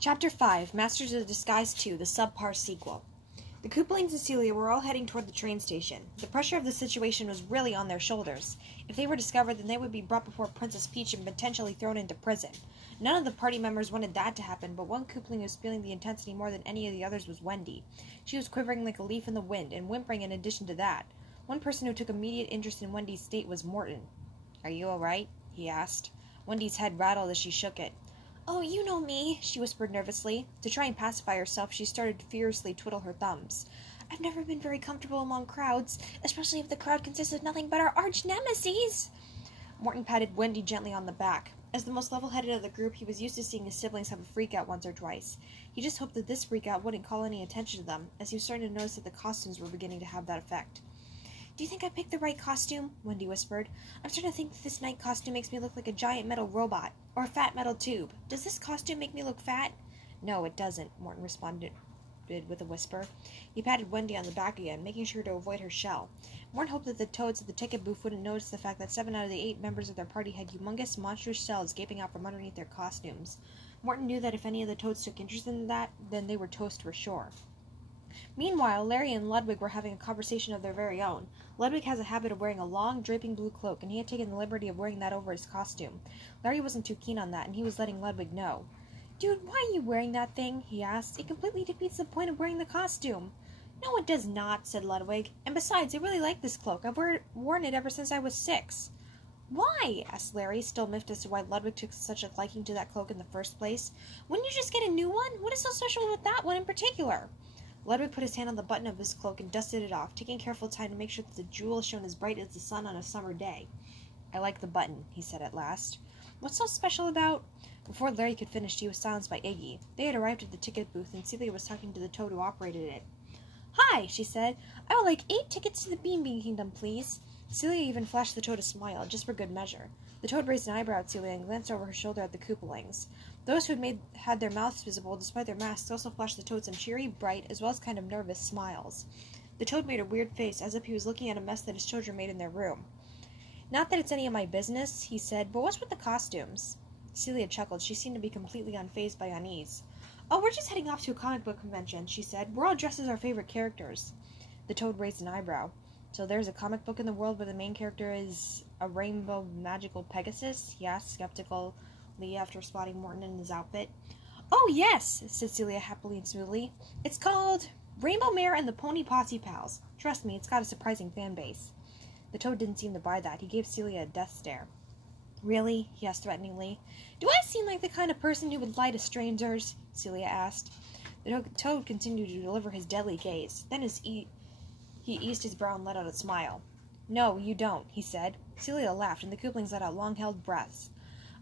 Chapter 5, Masters of Disguise 2, the subpar sequel. The Koopalings and Celia were all heading toward the train station. The pressure of the situation was really on their shoulders. If they were discovered, then they would be brought before Princess Peach and potentially thrown into prison. None of the party members wanted that to happen, but one Koopaling who was feeling the intensity more than any of the others was Wendy. She was quivering like a leaf in the wind, and whimpering in addition to that. One person who took immediate interest in Wendy's state was Morton. "Are you all right?" he asked. Wendy's head rattled as she shook it. "Oh, you know me," she whispered nervously. To try and pacify herself, she started to furiously twiddle her thumbs. "I've never been very comfortable among crowds, especially if the crowd consists of nothing but our arch-nemeses." Morton patted Wendy gently on the back. As the most level-headed of the group, he was used to seeing his siblings have a freak-out once or twice. He just hoped that this freak-out wouldn't call any attention to them, as he was starting to notice that the costumes were beginning to have that effect. "Do you think I picked the right costume?" Wendy whispered. "I'm starting to think that this night costume makes me look like a giant metal robot, or a fat metal tube. Does this costume make me look fat?" "No, it doesn't," Morton responded with a whisper. He patted Wendy on the back again, making sure to avoid her shell. Morton hoped that the toads at the ticket booth wouldn't notice the fact that 7 out of the 8 members of their party had humongous, monstrous shells gaping out from underneath their costumes. Morton knew that if any of the toads took interest in that, then they were toast for sure. Meanwhile, Larry and Ludwig were having a conversation of their very own. Ludwig has a habit of wearing a long, draping blue cloak, and he had taken the liberty of wearing that over his costume. Larry wasn't too keen on that, and he was letting Ludwig know. "Dude, why are you wearing that thing?" he asked. "It completely defeats the point of wearing the costume." "No, it does not," said Ludwig. "And besides, I really like this cloak. I've worn it ever since I was 6. "Why?" asked Larry, still miffed as to why Ludwig took such a liking to that cloak in the first place. "Wouldn't you just get a new one? What is so special with that one in particular?" Ludwig put his hand on the button of his cloak and dusted it off, taking careful time to make sure that the jewel shone as bright as the sun on a summer day. "I like the button," he said at last. "What's so special about—" Before Larry could finish, he was silenced by Iggy. They had arrived at the ticket booth, and Celia was talking to the toad who operated it. "Hi," she said. "I would like 8 tickets to the Bean Kingdom, please." Celia even flashed the toad a smile, just for good measure. The toad raised an eyebrow at Celia and glanced over her shoulder at the Koopalings. Those who had their mouths visible despite their masks also flashed the toad some cheery, bright, as well as kind of nervous smiles. The toad made a weird face, as if he was looking at a mess that his children made in their room. "Not that it's any of my business," he said, "but what's with the costumes?" Celia chuckled. She seemed to be completely unfazed by unease. "Oh, we're just heading off to a comic book convention," she said. "We're all dressed as our favorite characters." The toad raised an eyebrow. "So there's a comic book in the world where the main character is a rainbow magical Pegasus?" he asked skeptically after spotting Morton in his outfit. "Oh, yes," said Celia happily and smoothly. "It's called Rainbow Mare and the Pony Posse Pals. Trust me, it's got a surprising fan base." The toad didn't seem to buy that. He gave Celia a death stare. "Really?" he asked threateningly. "Do I seem like the kind of person who would lie to strangers?" Celia asked. The toad continued to deliver his deadly gaze. Then he eased his brow and let out a smile. "No, you don't," he said. Celia laughed, and the Koopalings let out long-held breaths.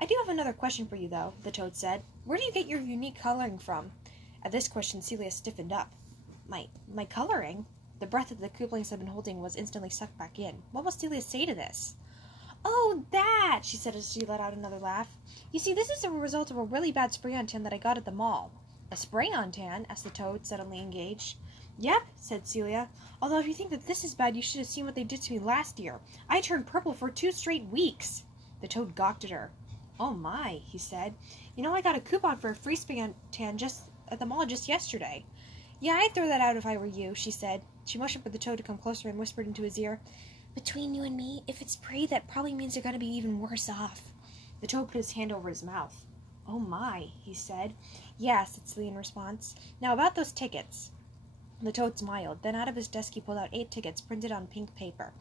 "I do have another question for you, though," the toad said. "Where do you get your unique coloring from?" At this question, Celia stiffened up. My coloring?" The breath that the Koopalings had been holding was instantly sucked back in. What will Celia say to this? "Oh, that!" she said as she let out another laugh. "You see, this is a result of a really bad spray-on tan that I got at the mall." "A spray-on tan?" asked the toad, suddenly engaged. "Yep," said Celia. "Although if you think that this is bad, you should have seen what they did to me last year. I turned purple for 2 straight weeks." The toad gawked at her. "Oh my," he said. "You know, I got a coupon for a free spray-on tan just at the mall just yesterday." "Yeah, I'd throw that out if I were you," she said. She motioned for the toad to come closer and whispered into his ear, "Between you and me, if it's spray, that probably means you're going to be even worse off." The toad put his hand over his mouth. "Oh my," he said. "Yeah," said Celia in response. "Now about those tickets." The toad smiled. Then out of his desk he pulled out 8 tickets printed on pink paper.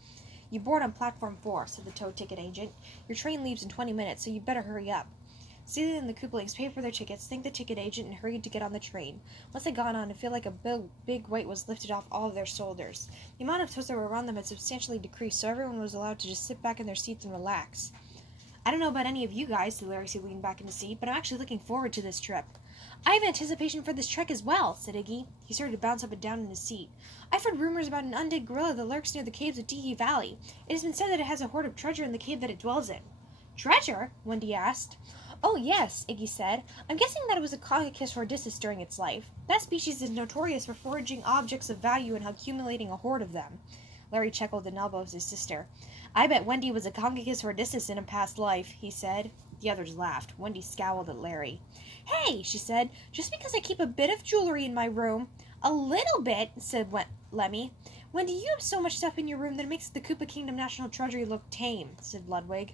"You board on platform 4, said the toad ticket agent. "Your train leaves in 20 minutes, so you'd better hurry up." Celia and the Koopalings paid for their tickets, thanked the ticket agent, and hurried to get on the train. Once they got on, it felt like a big weight was lifted off all of their shoulders. The amount of toads that were around them had substantially decreased, so everyone was allowed to just sit back in their seats and relax. "I don't know about any of you guys," said Larry as he leaned back in his seat, "but I'm actually looking forward to this trip." "I have anticipation for this trek as well," said Iggy. He started to bounce up and down in his seat. "I've heard rumors about an undead gorilla that lurks near the caves of Tiki Valley. It has been said that it has a hoard of treasure in the cave that it dwells in." "Treasure?" Wendy asked. "Oh, yes," Iggy said. "I'm guessing that it was a Congicus hordicis during its life. That species is notorious for foraging objects of value and accumulating a hoard of them." Larry chuckled and elbowed his sister. "I bet Wendy was a Congicus hordicis in a past life," he said. The others laughed. Wendy scowled at Larry. "Hey," she said, "just because I keep a bit of jewelry in my room." "A little bit," said Lemmy. "Wendy, you have so much stuff in your room that it makes the Koopa Kingdom National Treasury look tame," said Ludwig.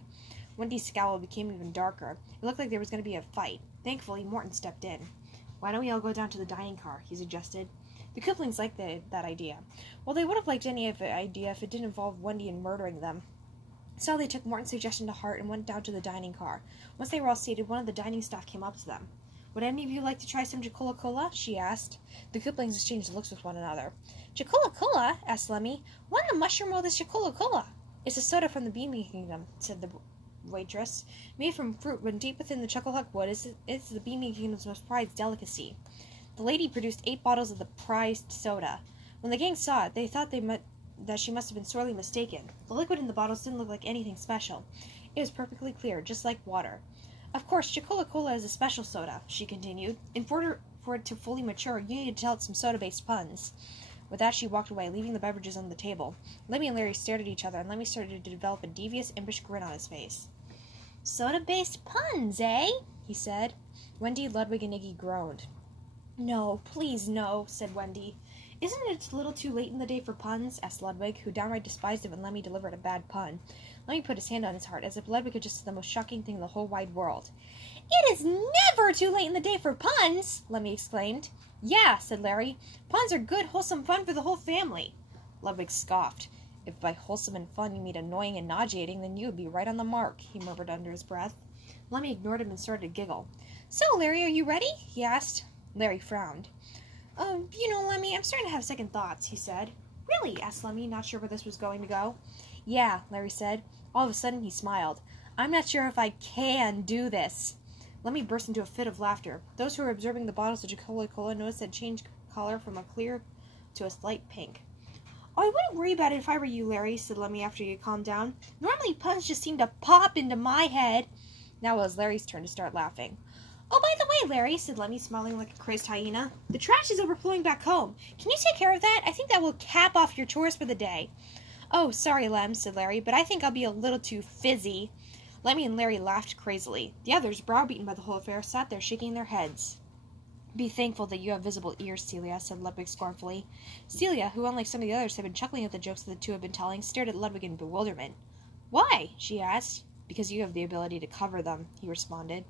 Wendy's scowl became even darker. It looked like there was going to be a fight. Thankfully, Morton stepped in. "Why don't we all go down to the dining car?" he suggested. The Koopalings liked that idea. Well, they would have liked any idea if it didn't involve Wendy and murdering them. So they took Morton's suggestion to heart and went down to the dining car. Once they were all seated, one of the dining staff came up to them. "Would any of you like to try some Chocola-Cola?" she asked. The Koopalings exchanged looks with one another. "Chocola-Cola?" asked Lemmy. "What in the mushroom world is Chocola-Cola?" "It's a soda from the Beamy Kingdom," said the waitress. "Made from fruit when deep within the Chucklehuck wood, it's the Beamy Kingdom's most prized delicacy." The lady produced 8 bottles of the prized soda. When the gang saw it, they thought that she must have been sorely mistaken. The liquid in the bottles didn't look like anything special. It was perfectly clear, just like water. "Of course, Chocola-Cola is a special soda," she continued. "In order for it to fully mature, you need to tell it some soda-based puns." With that, she walked away, leaving the beverages on the table. Lemmy and Larry stared at each other, and Lemmy started to develop a devious, impish grin on his face. "Soda-based puns, eh?" he said. Wendy, Ludwig, and Iggy groaned. "No, please no," said Wendy. "Isn't it a little too late in the day for puns?" asked Ludwig, who downright despised it when Lemmy delivered a bad pun. Lemmy put his hand on his heart, as if Ludwig had just said the most shocking thing in the whole wide world. "It is never too late in the day for puns!" Lemmy exclaimed. "Yeah," said Larry. "Puns are good, wholesome fun for the whole family." Ludwig scoffed. "If by wholesome and fun you mean annoying and nauseating, then you would be right on the mark," he murmured under his breath. Lemmy ignored him and started to giggle. "So, Larry, are you ready?" he asked. Larry frowned. Lemmy, I'm starting to have second thoughts," he said. "Really?" asked Lemmy, not sure where this was going to go. "Yeah," Larry said. All of a sudden, he smiled. "I'm not sure if I can do this." Lemmy burst into a fit of laughter. Those who were observing the bottles of Chocola-Cola noticed that it changed color from a clear to a slight pink. "Oh, I wouldn't worry about it if I were you, Larry," said Lemmy after he had calmed down. "Normally puns just seem to pop into my head." Now it was Larry's turn to start laughing. "Oh, by the way, Larry," said Lemmy, smiling like a crazed hyena, "the trash is overflowing back home. Can you take care of that? I think that will cap off your chores for the day." "Oh, sorry, Lem," said Larry, "but I think I'll be a little too fizzy." Lemmy and Larry laughed crazily. The others, browbeaten by the whole affair, sat there shaking their heads. "Be thankful that you have visible ears, Celia," said Ludwig scornfully. Celia, who unlike some of the others had been chuckling at the jokes the two had been telling, stared at Ludwig in bewilderment. "Why?" she asked. "Because you have the ability to cover them," he responded.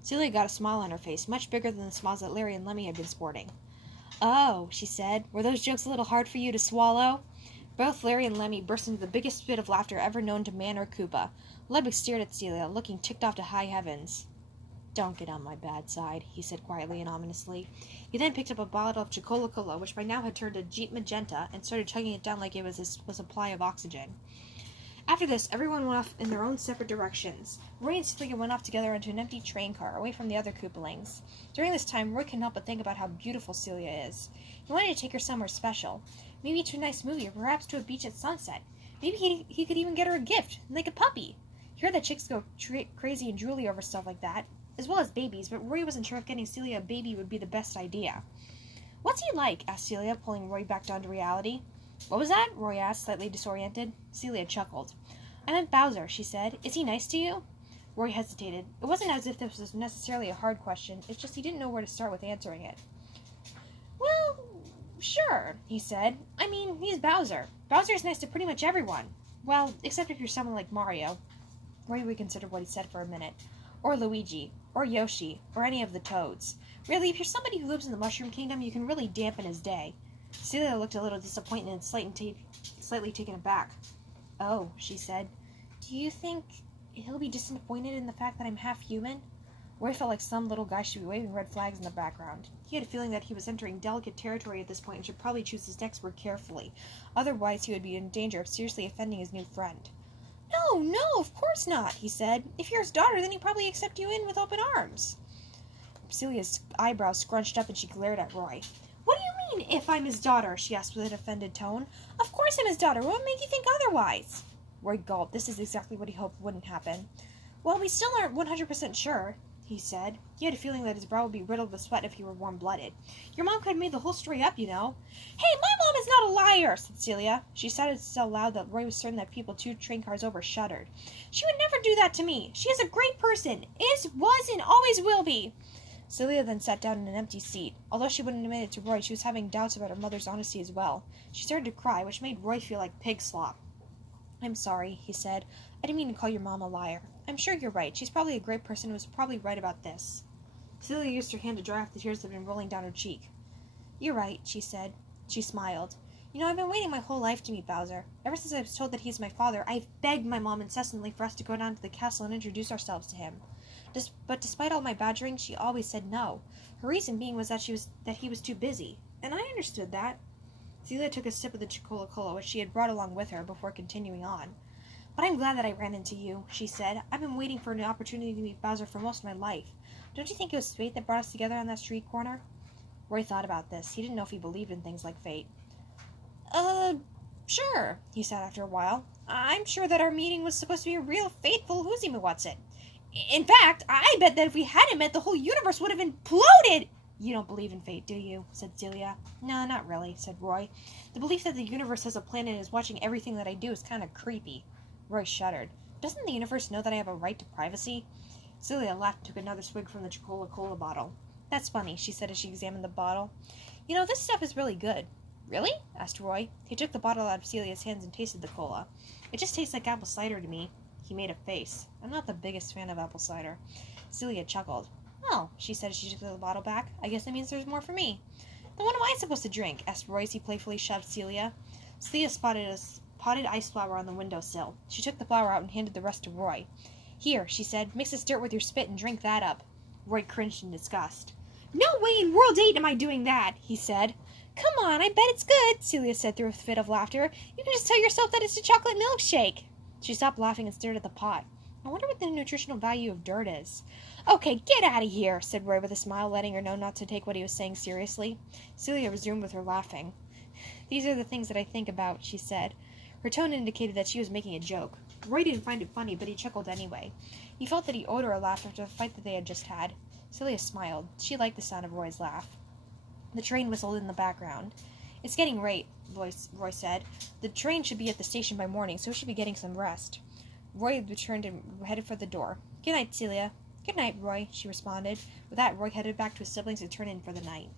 Celia got a smile on her face, much bigger than the smiles that Larry and Lemmy had been sporting. "Oh," she said, "were those jokes a little hard for you to swallow?" Both Larry and Lemmy burst into the biggest fit of laughter ever known to man or Koopa. Ludwig stared at Celia, looking ticked off to high heavens. "Don't get on my bad side," he said quietly and ominously. He then picked up a bottle of Chocola-Cola, which by now had turned a deep magenta, and started chugging it down like it was a supply of oxygen. After this, everyone went off in their own separate directions. Roy and Celia went off together into an empty train car, away from the other Koopalings. During this time, Roy couldn't help but think about how beautiful Celia is. He wanted to take her somewhere special. Maybe to a nice movie, or perhaps to a beach at sunset. Maybe he could even get her a gift, like a puppy. He heard that chicks go crazy and drooly over stuff like that, as well as babies, but Roy wasn't sure if getting Celia a baby would be the best idea. "What's he like?" asked Celia, pulling Roy back down to reality. "What was that?" Roy asked, slightly disoriented. Celia chuckled. "I meant Bowser," she said. "Is he nice to you?" Roy hesitated. It wasn't as if this was necessarily a hard question. It's just he didn't know where to start with answering it. "Well, sure," he said. "I mean, he's Bowser. Bowser's nice to pretty much everyone. Well, except if you're someone like Mario." Roy reconsidered what he said for a minute. "Or Luigi. Or Yoshi. Or any of the Toads. Really, if you're somebody who lives in the Mushroom Kingdom, you can really dampen his day." Celia looked a little disappointed and slightly taken aback. "Oh," she said. "Do you think he'll be disappointed in the fact that I'm half human?" Roy felt like some little guy should be waving red flags in the background. He had a feeling that he was entering delicate territory at this point and should probably choose his next word carefully. Otherwise, he would be in danger of seriously offending his new friend. No, of course not," he said. "If you're his daughter, then he'd probably accept you in with open arms." Celia's eyebrows scrunched up and she glared at Roy. "What do you mean, if I'm his daughter?" she asked with an offended tone. "Of course I'm his daughter. What would make you think otherwise?" Roy gulped. This is exactly what he hoped wouldn't happen. "Well, we still aren't 100% sure." he said. He had a feeling that his brow would be riddled with sweat if he were warm-blooded. Your mom could have made the whole story up, you know. Hey, my mom is not a liar, said Celia. She said it so loud that Roy was certain that people 2 train cars over shuddered. She would never do that to me. She is a great person. Is, was, and always will be. Celia then sat down in an empty seat. Although she wouldn't admit it to Roy, she was having doubts about her mother's honesty as well. She started to cry, which made Roy feel like pig slop. I'm sorry, he said. I didn't mean to call your mom a liar. I'm sure you're right. She's probably a great person and was probably right about this. Celia used her hand to dry off the tears that had been rolling down her cheek. You're right, she said. She smiled. You know, I've been waiting my whole life to meet Bowser. Ever since I was told that he's my father, I've begged my mom incessantly for us to go down to the castle and introduce ourselves to him. But despite all my badgering, she always said no. Her reason being was that he was too busy. And I understood that. Celia took a sip of the Coca-Cola, which she had brought along with her, before continuing on. But I'm glad that I ran into you, she said. I've been waiting for an opportunity to meet Bowser for most of my life. Don't you think it was fate that brought us together on that street corner? Roy thought about this. He didn't know if he believed in things like fate. Sure, he said after a while. I'm sure that our meeting was supposed to be a real fateful whoosy-me-what's-it. In fact, I bet that if we hadn't met, the whole universe would have imploded! You don't believe in fate, do you? Said Celia. No, not really, said Roy. The belief that the universe has a plan and is watching everything that I do is kind of creepy. Roy shuddered. Doesn't the universe know that I have a right to privacy? Celia laughed and took another swig from the Coca-Cola bottle. That's funny, she said as she examined the bottle. You know, this stuff is really good. Really? Asked Roy. He took the bottle out of Celia's hands and tasted the cola. It just tastes like apple cider to me. He made a face. I'm not the biggest fan of apple cider. Celia chuckled. Oh, she said as she took the bottle back. I guess that means there's more for me. Then what am I supposed to drink? Asked Roy as he playfully shoved Celia. Celia spotted a potted ice flower on the windowsill. She took the flower out and handed the rest to Roy. Here, she said, mix this dirt with your spit and drink that up. Roy cringed in disgust. No way in World 8 am I doing that, he said. Come on, I bet it's good, Celia said through a fit of laughter. You can just tell yourself that it's a chocolate milkshake. She stopped laughing and stared at the pot. I wonder what the nutritional value of dirt is. Okay, get out of here, said Roy with a smile, letting her know not to take what he was saying seriously. Celia resumed with her laughing. These are the things that I think about, she said. Her tone indicated that she was making a joke. Roy didn't find it funny, but he chuckled anyway. He felt that he owed her a laugh after the fight that they had just had. Celia smiled. She liked the sound of Roy's laugh. The train whistled in the background. It's getting late, Roy said. The train should be at the station by morning, so we should be getting some rest. Roy returned and headed for the door. Good night, Celia. Good night, Roy, she responded. With that, Roy headed back to his siblings to turn in for the night.